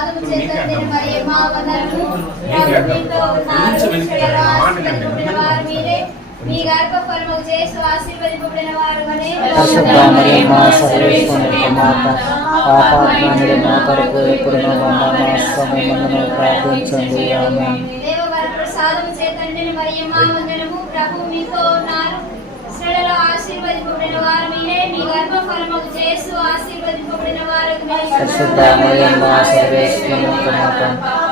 పాదము చేత మరి మా వదలను ప్రభుత్వంతో ఉన్నారు వారు మీరే. మీ గర్భ ఫలము చేసి ఆశీర్వదింపబడిన వారు దేవవర ప్రసాదం చేతండి మరియు మా వందనము. ప్రభు మీతో ఉన్నారు. శ్రడలో ఆశీర్వదింపబడిన వారు మీరే. మీ గర్భ వారు పరిశుద్ధ మరియమ్మ సర్వేశ్వరుని యొక్క మాత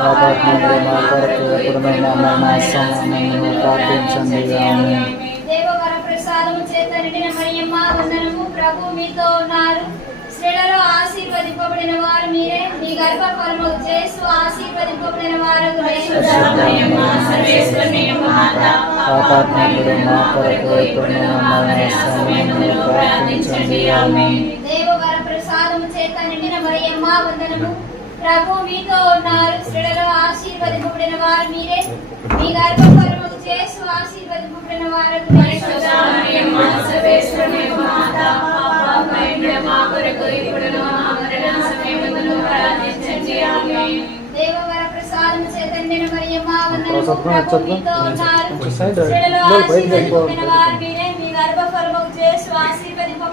పాపాత్మనుడు మా కొరకు ఎప్పుడు మా సమయమందును ప్రార్థించండి. ఆమె దేవవర ప్రసాదము చేత నిండిన మరియమ్మ వందనము. ప్రభు మీతో ఉన్నారు. స్త్రీలలో ఆశీర్వదింపబడిన వారు మీరే. మీ గర్భఫలము చేసు ఆశీర్వదింపబడిన వారు పాపాత్మనుడు మా కొరకు ఎప్పుడు మా సమయమందును ప్రార్థించండి. ఆమె చేత నిండిన మరియమ్మ వందనము ప్రభు మీతో ఉన్నారు. స్త్రీలలో ఆశీర్వదింపబడిన వారు మీరే. మీ గర్భఫలము చేసు ఆశీర్వదింపబడిన వారు దేవవర మరియమ్మ వందనము. మీతో ఉన్నారు. స్త్రీలలో ఆశీర్వదింపబడిన. వారు మీరే. మీ గర్భఫలము చేసు ఆశీర్వదింపబడిన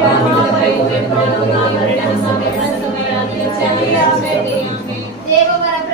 చేత నిండిన